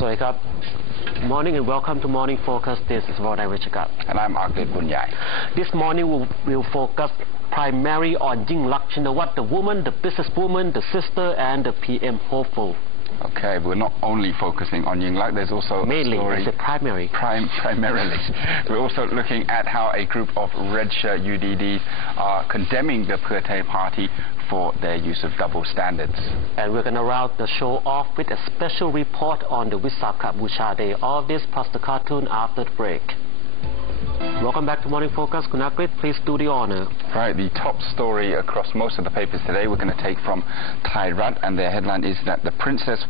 Good morning and welcome to Morning Focus. This is Vanijaka. And I'm Arglit Boonyai. This morning we'll focus primarily on Yingluck, the woman, the businesswoman, the sister, and the PM hopeful. Okay, we're not only focusing on Yingluck, there's also mainly, a story... It's a primary. Primarily. We're also looking at how a group of red shirt UDDs are condemning the Pichai party for their use of double standards. And we're going to round the show off with a special report on the Vanijaka Day. All this plus the cartoon after the break. Welcome back to Morning Focus. Arglit, please do the honor. Right, the top story across most of the papers today we're going to take from Thai Rath, and their headline is that the princess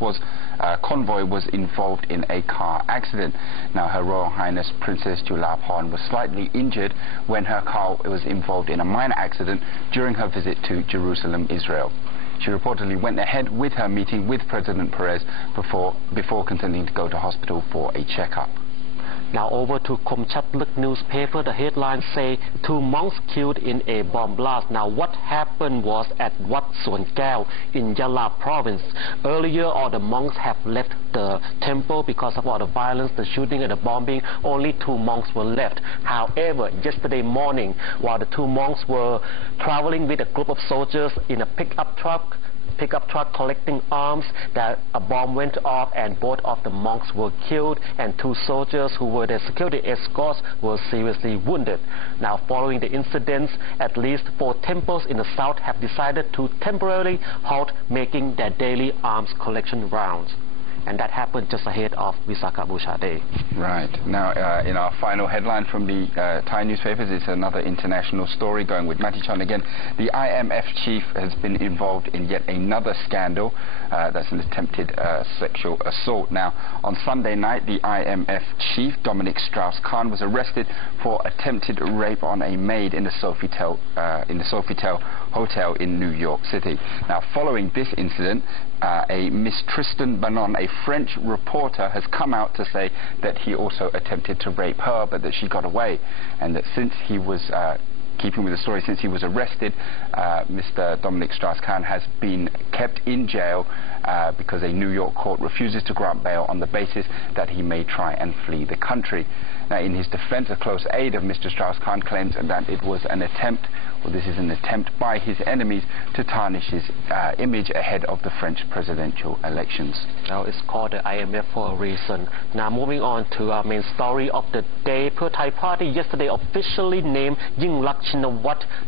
convoy was involved in a car accident. Now, Her Royal Highness Princess Julapon was slightly injured when her car was involved in a minor accident during her visit to Jerusalem, Israel. She reportedly went ahead with her meeting with President Perez before continuing to go to hospital for a checkup. Now over to Chud newspaper. The headlines say 2 monks killed in a bomb blast. Now what happened was at Wat Suan Keo in Yala province. Earlier all the monks have left the temple because of all the violence, the shooting and the bombing. Only 2 monks were left. However, yesterday morning while the 2 monks were traveling with a group of soldiers in a pickup truck collecting arms, that a bomb went off and both of the monks were killed and 2 soldiers who were their security escorts were seriously wounded. Now following the incidents, at least 4 temples in the south have decided to temporarily halt making their daily arms collection rounds. And that happened just ahead of Vanijaka Day. Right. Now, in our final headline from the Thai newspapers, it's another international story going with Matichon again. The IMF chief has been involved in yet another scandal. That's an attempted sexual assault. Now, on Sunday night, the IMF chief, Dominic Strauss-Kahn, was arrested for attempted rape on a maid in the Sofitel Hotel in New York City. Now, following this incident, a Miss Tristan Banon, a French reporter, has come out to say that he also attempted to rape her, but that she got away, and that since he was keeping with the story, since he was arrested, Mr. Dominic Strauss-Kahn has been kept in jail because a New York court refuses to grant bail on the basis that he may try and flee the country. Now, in his defense, a close aide of Mr. Strauss-Kahn claims that it was an attempt, or this is an attempt by his enemies to tarnish his image ahead of the French presidential elections. Now, it's called the IMF for a reason. Now, moving on to our main story of the day. Pichai party yesterday officially named Yingluck,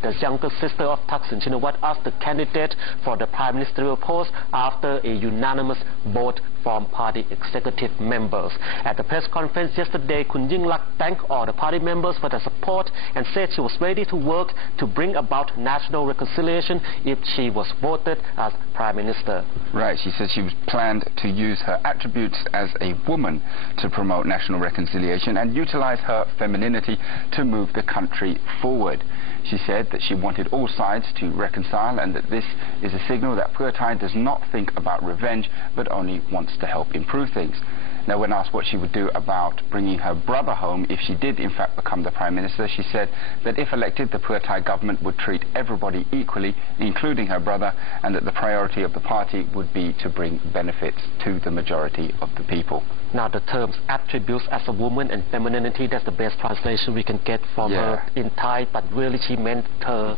the younger sister of Thaksin, as the candidate for the prime ministerial post after a unanimous vote from party executive members. At the press conference yesterday, Yingluck thanked all the party members for their support and said she was ready to work to bring about national reconciliation if she was voted as prime minister. Right, she said she planned to use her attributes as a woman to promote national reconciliation and utilize her femininity to move the country forward. She said that she wanted all sides to reconcile and that this is a signal that Pichai does not think about revenge but only wants to help improve things. Now, when asked what she would do about bringing her brother home if she did in fact become the Prime Minister, she said that if elected, the Pichai government would treat everybody equally, including her brother, and that the priority of the party would be to bring benefits to the majority of the people. Now, the terms attributes as a woman and femininity, that's the best translation we can get from her in Thai, but really she meant her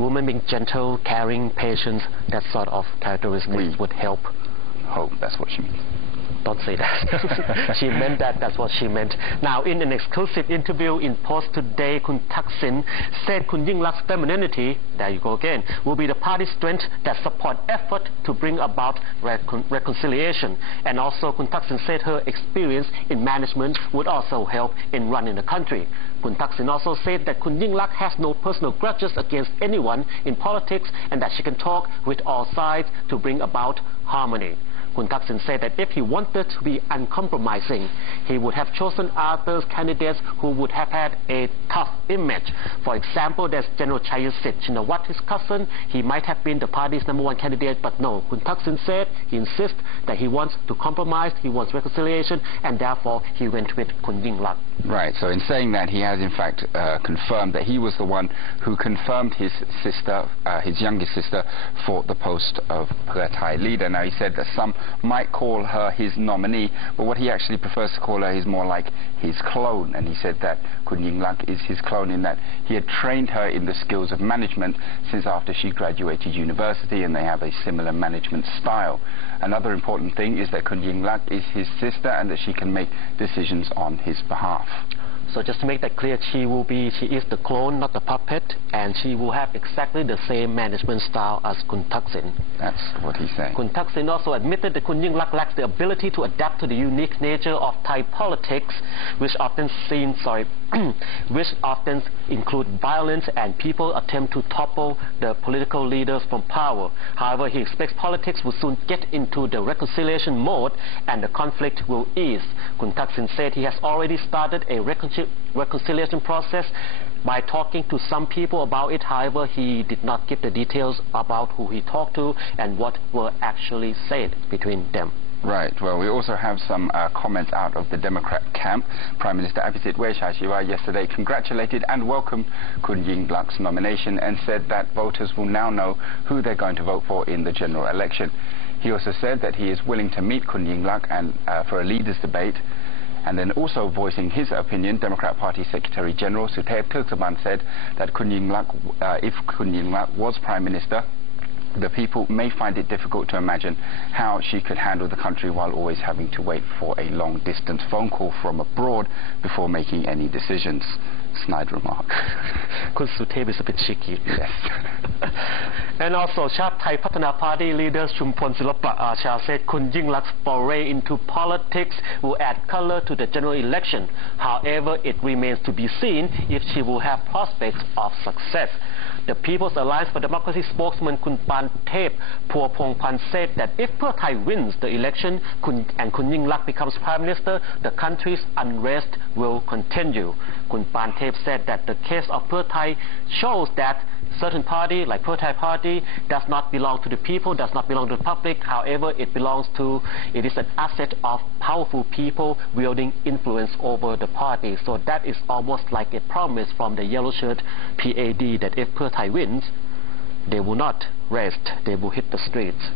woman being gentle, caring, patient, that sort of characteristics would help. Hope that's what she means. Don't say that. She meant that. That's what she meant. Now, in an exclusive interview in Post today, Thaksin said Yingluck's femininity, there you go again, will be the party's strength that support effort to bring about reconciliation. And also, Thaksin said her experience in management would also help in running the country. Thaksin also said that Yingluck has no personal grudges against anyone in politics and that she can talk with all sides to bring about harmony. Thaksin said that if he wanted to be uncompromising, he would have chosen other candidates who would have had a tough image. For example, there's General Chayasit, his cousin. He might have been the party's #1 candidate, but no. Thaksin said he insists that he wants to compromise, he wants reconciliation, and therefore he went with Yingluck. Right, so in saying that, he has in fact confirmed that he was the one who confirmed his sister, his youngest sister, for the post of Pichai leader. Now, he said that some might call her his nominee, but what he actually prefers to call her is more like his clone. And he said that Kun Yingluck is his clone in that he had trained her in the skills of management since after she graduated university, and they have a similar management style. Another important thing is that Kun Yingluck is his sister and that she can make decisions on his behalf. So just to make that clear, she is the clone, not the puppet, and she will have exactly the same management style as Kun Thaksin. That's what he's saying. Kun Thaksin also admitted that Kun Yingluck lacks the ability to adapt to the unique nature of Thai politics, which often include violence and people attempt to topple the political leaders from power. However, he expects politics will soon get into the reconciliation mode and the conflict will ease. Kun Thaksin said he has already started a reconciliation process by talking to some people about it. However, he did not give the details about who he talked to and what were actually said between them. Right. Well, we also have some comments out of the Democrat camp. Prime Minister Abhisit Wejshashiwa yesterday congratulated and welcomed Kun Yingluck's nomination and said that voters will now know who they're going to vote for in the general election. He also said that he is willing to meet Kun Yingluck and for a leaders' debate. And then also voicing his opinion, Democrat Party Secretary General Suthep Thaugsuban said that Kun Yingluck, if Kun Yingluck was Prime Minister, the people may find it difficult to imagine how she could handle the country while always having to wait for a long-distance phone call from abroad before making any decisions. Snide remark. Kun Suthep is a bit cheeky. Yes. And also, Chad Thai Patana Party leader Chumpon Silapa Acha said Kun Yingluck's foray into politics will add color to the general election. However, it remains to be seen if she will have prospects of success. The People's Alliance for Democracy spokesman Kun Pantep Purpongpan said that if Pheu Thai wins the election and Kun Yingluck becomes Prime Minister, the country's unrest will continue. Kun Pantep said that the case of Pheu Thai shows that certain party, like Pheu Thai Party, does not belong to the people, does not belong to the public. However, it is an asset of powerful people wielding influence over the party. So that is almost like a promise from the yellow shirt PAD that if Pheu Thai wins, they will not rest, they will hit the streets.